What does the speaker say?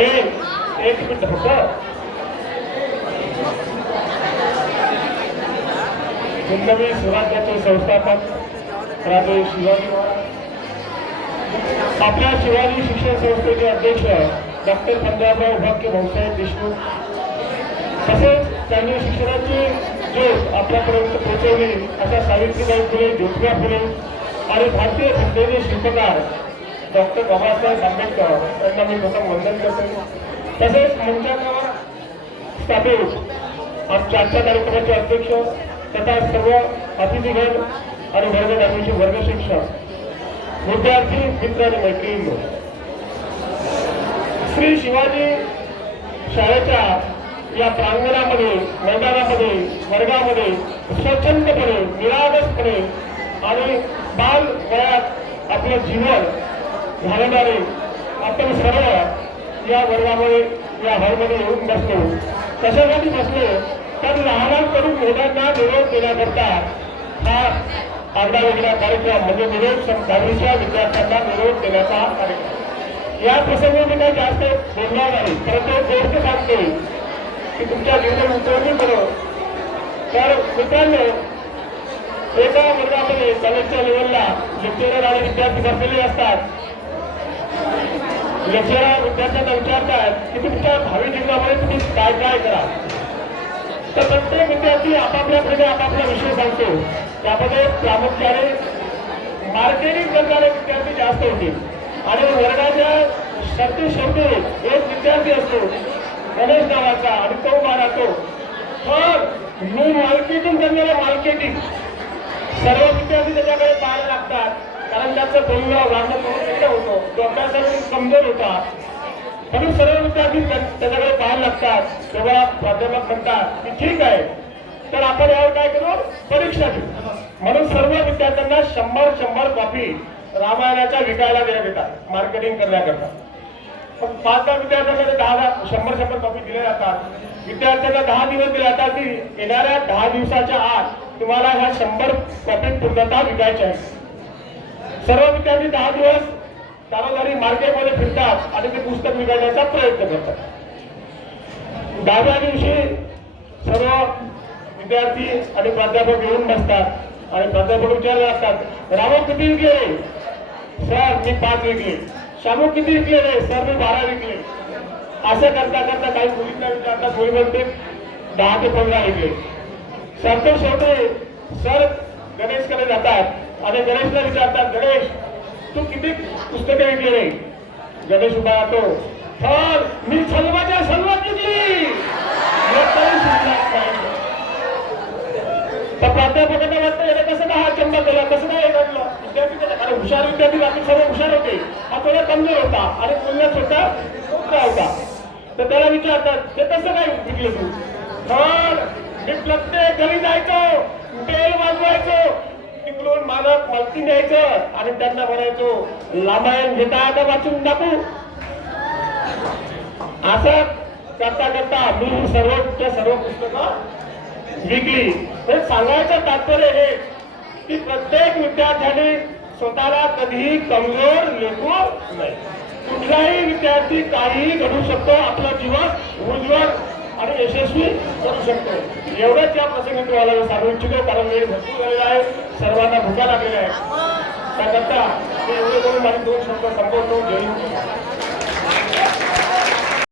एक एक मिनिट फक्त हिंदवी स्वराज्याचे संस्थापक राजे शिवाजी आपल्या शिवाजी शिक्षण संस्थेचे अध्यक्ष डॉक्टर पंजाबराव भाग्य भाऊसाहेब देशमुख तसेच त्यांनी शिक्षणाची ज्योत आपल्यापर्यंत पोहोचवली अशा सावित्रीबाई फुले ज्योतिबा फुले आणि भारतीय घटनेचे शिल्पकार डॉक्टर बाबासाहेब आंबेडकर यांना मी प्रथम वंदन करतो तसेच मंचावर स्थापित आमच्या आजच्या कार्यक्रमाचे अध्यक्ष तथा सर्व अतिथीगण आणि वर्गदानीचे वर्ग शिक्षक विद्यार्थी मित्र आणि मैत्रिणी. श्री शिवाजी शाळेच्या या प्रांगणामध्ये मैदानामध्ये वर्गामध्ये स्वच्छंदपणे निरागसपणे आणि बाल वयात आपलं जीवन घालणारे आपण सर्व या वर्गामध्ये या हॉलमध्ये येऊन बसलो कशासाठी बसलो? तर लहानांकडून मोठ्यांना निरोप देण्याकरता हा आगडा वेगळा कार्यक्रम म्हणजे निरोप सं- दहावीच्या विद्यार्थ्यांना निरोप देण्याचा हा कार्यक्रम. या प्रसंगी मी काही जास्त बोलणार नाही परंतु गोष्ट सांगतो की तुमच्या जीवनात उतरवणी करो. तर मित्रांनो एका वर्गामध्ये कॉलेजच्या लेवलला लेक्चरर आणि विद्यार्थी बसलेले असतात. लेक्चरा विद्यार्थ्यांना विचारतात की तुमच्या भावी जीवनामध्ये तुम्ही काय काय करा? तर प्रत्येक विद्यार्थी आपापल्याकडे आपापला विषय सांगतो. त्यामध्ये प्रामुख्याने मार्केटिंग करणारे विद्यार्थी जास्त होतील आणि वर्गाच्या शब्द शेवटी एक विद्यार्थी असतो. गणेश नावाचा आणि तो मारातो तर मी मार्केटिंग करणारा मार्केटिंग सर्व विद्यार्थी त्याच्याकडे पाहायला लागतात. कारण त्याचं बोलणं तो अभ्यासामध्ये कमजोर होता. म्हणून सर्व विद्यार्थी त्याच्याकडे पाहायला लागतात. तेव्हा प्राध्यापक म्हणतात की ठीक आहे. तर आपण यावर काय करू? परीक्षा घेऊ. म्हणून सर्व विद्यार्थ्यांना शंभर शंभर कॉपी रामायणाच्या विकायला देण्यात येतात मार्केटिंग करण्याकरता. पण पाच दहा विद्यार्थ्यांना दहा दहा शंभर शंभर कॉपी दिल्या जातात विद्यार्थ्यांना दहा दिवस दिले जातात. की येणाऱ्या दहा दिवसाच्या आत तुम्हाला ह्या शंभर कॉपी पूर्णतः विकायच्या आहेत. सर्व विद्यार्थी दहा दिवस दारोदारी मार्केटमध्ये फिरतात आणि ते पुस्तक विकायचा प्रयत्न करतात. दहाव्या दिवशी सर्व विद्यार्थी आणि प्राध्यापक येऊन बसतात आणि प्राध्यापक विचारले असतात रामो किती विकले रे? सर मी पाच विकले. शामू किती विकले रे? सर मी बारा विकले. असं करता करता काही मुलींना विचारतात मुली म्हणते दहा ते पंधरा विकले. सर तर शेवटी सर गणेशकडे जातात. आणि गणेशला विचारतात गणेश तू किती पुस्तके विकली नाही गणेश उभा राहतो तर मी सलवाच्या सलवात विकली प्राध्यापकांना वाटतं याने कसं काय हा चंबा केला कसं काय घडलं विद्यार्थी त्याच्या- हुशार विद्यार्थी बाकी सर्व हुशार होते. हा थोडा कमजोर होता आणि बोलण्यात सुद्धा मोकळा होता. तर त्याला विचारतात ते कसं काय विकले तू? तर मी प्रत्येक घरी जायचो बेल वाजवायचो मालक मालकी न्यायचं आणि त्यांना म्हणायचो लामायण घेता आता वाचून टाकू. असं करता करता मी सर्व सर्व पुस्तकं विकली. हे सांगायचं तात्पर्य हे की प्रत्येक विद्यार्थ्याने स्वतःला कधीही कमजोर लेखू नाही कुठलाही विद्यार्थी काहीही घडू शकतो आपलं जीवन उज्ज्वल आणि यशस्वी करू शकतो. एवढंच या प्रसंगी तुम्हाला मी सांगू इच्छितो कारण वेळ भरपूर झालेला आहे. सर्वांना भूका लागलेल्या आहे त्याकरता मी एवढे करून माझे दोन शब्द संपवतो. जय